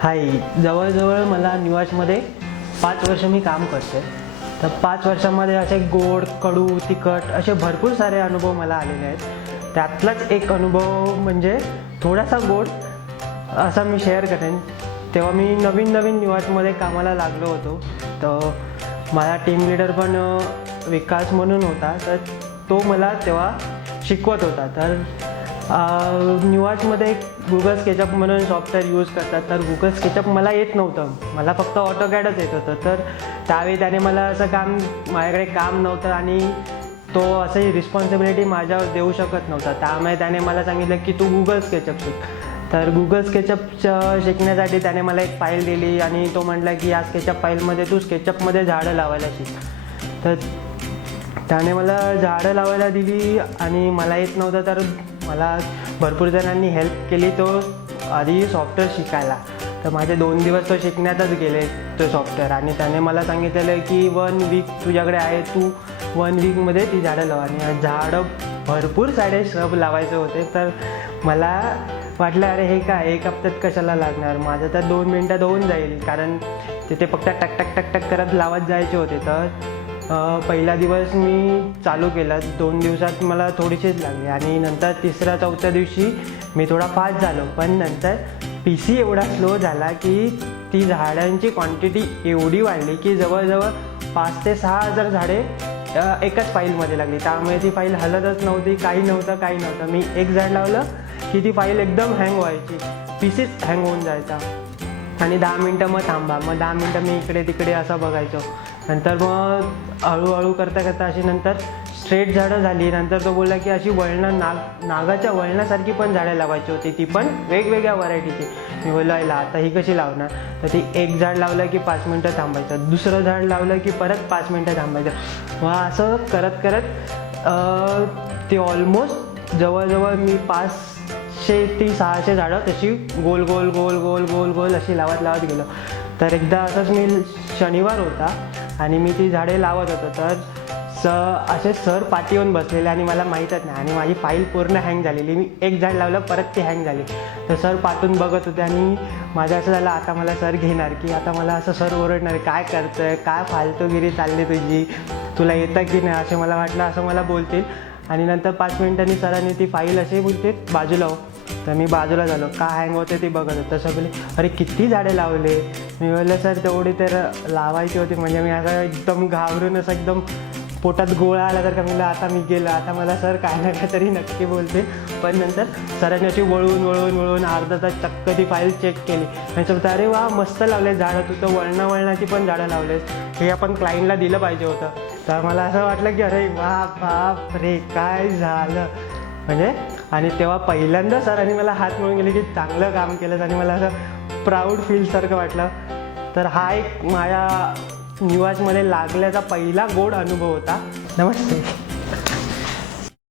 हाय, जवळजवळ मला निवासमध्ये 5 वर्ष मी काम करते. तर 5 वर्षांमध्ये असे गोड, कडू, तिखट असे भरपूर सारे अनुभव मला आलेले आहेत. त्यातलाच एक अनुभव म्हणजे थोडासा गोड असा मी शेअर करेन. तेव्हा मी नवीन निवासमध्ये कामाला लागलो होतो. तर माझा टीम लीडर पण विकास म्हणून होता. तर तो मला तेव्हा शिकवत होता. तर निवासमध्ये गुगल स्केचअप म्हणून सॉफ्टवेअर यूज करतात. तर गुगल स्केचअप मला येत नव्हतं, मला फक्त ऑटोकॅडच येत होतं. तर त्यावेळी त्याने मला असं काम, माझ्याकडे काम नव्हतं आणि तो असंही रिस्पॉन्सिबिलिटी माझ्यावर देऊ शकत नव्हता. त्यामुळे त्याने मला सांगितलं की तू गुगल स्केचअप शिक. तर गुगल स्केचअप शिकण्यासाठी त्याने मला एक फाईल दिली आणि तो म्हटला की या स्केचअप फाईलमध्ये तू स्केचअपमध्ये झाडं लावायला शिक. तर त्याने मला झाडं लावायला दिली आणि मला येत नव्हतं. तर मला भरपूर जणांनी हेल्प केली तो आधी सॉफ्टवेअर शिकायला. तर माझे 2 दिवस तो शिकण्यातच गेले तो सॉफ्टवेअर. आणि त्याने मला सांगितलेलं की 1 वीक तुझ्याकडे आहे, तू 1 वीकमध्ये ती झाडं लावा. आणि झाडं भरपूर सारे श्रब लावायचे होते. तर मला वाटलं अरे हे काय 1 हप्त्यात कशाला लागणार, माझं तर 2 मिनटात होऊन जाईल. कारण तिथे फक्त टक टक टक टक करत लावत जायचे होते. तर पहिला दिवस मी चालू केला, 2 दिवसात मला थोडीशीच लागली. आणि नंतर 3ऱ्या-4थ्या दिवशी मी थोडा फास्ट झालो. पण नंतर PC एवढा स्लो झाला की ती झाडांची क्वांटिटी एवढी वाढली की जवळजवळ 5 ते 6 हजार झाडे एकाच फाईलमध्ये लागली. त्यामुळे ती फाईल हलतच नव्हती, काही नव्हतं. मी एक झाड लावलं की ती फाईल एकदम हँग व्हायची, PCच हँग होऊन जायचा. आणि 10 मिनटं मग थांबा, मग 10 मिनटं मी इकडे तिकडे असं बघायचो. नंतर मग हळूहळू करता अशी नंतर स्ट्रेट झाडं झाली. नंतर तो बोलला की अशी वळणं नागाच्या वळणासारखी पण झाडं लावायची होती, ती पण वेगवेगळ्या व्हरायटीची. मी बोललो आता ही कशी लावणार. तर ती एक झाड लावलं की 5 मिनटं थांबायचं, दुसरं झाड लावलं की परत 5 मिनटं थांबायचं. मग असं करत ते ऑलमोस्ट जवळजवळ मी 500 ते 600 झाडं तशी गोल गोल गोल गोल गोल गोल अशी लावत गेलो. तर एकदा असंच मी शनिवार होता आणि मी ती झाडे लावत होतो. तर असे सर पाठी येऊन बसलेले आणि मला माहीतच नाही. आणि माझी फाईल पूर्ण हँग झालेली. मी एक झाड लावलं, परत ती हँग झाली. तर सर पाठून बघत होते आणि माझं असं झालं आता मला सर घेणार की आता मला असं सर ओरडणार, काय करतोय, काय फालतूगिरी चालली तुझी, तुला येतं की नाही, असे मला वाटलं, असं मला बोलतील. आणि नंतर 5 मिनिटांनी सरांनी ती फाईल अशी बोलते बाजूला हो. तर मी बाजूला झालो, का हँग होते ती बघत होतं. तसं बोलले अरे किती झाडे लावले. मी बोललं सर तेवढी तर लावायची होती. म्हणजे मी असं एकदम घाबरून असं एकदम पोटात गोळा आला तर का म्हणलं आता मी गेलं, आता मला सर काय ना काय तरी नक्की बोलते. पण नंतर सरांनी अशी वळून अर्धा तास चक्क ती फाईल चेक केली. आणि अरे वा मस्त लावले झाडं, तू तर वळणाची पण झाडं लावलेस, हे आपण क्लायंटला दिलं पाहिजे होतं. तर मला असं वाटलं की अरे वा बाप रे काय झालं म्हणजे. आणि तेव्हा पहिल्यांदा सरांनी मला हात मिळून गेले की चांगलं काम केलंस आणि मला असं प्राऊड फीलसारखं वाटलं. तर हा एक माझ्या निवासमध्ये लागल्याचा पहिला गोड अनुभव होता. नमस्ते.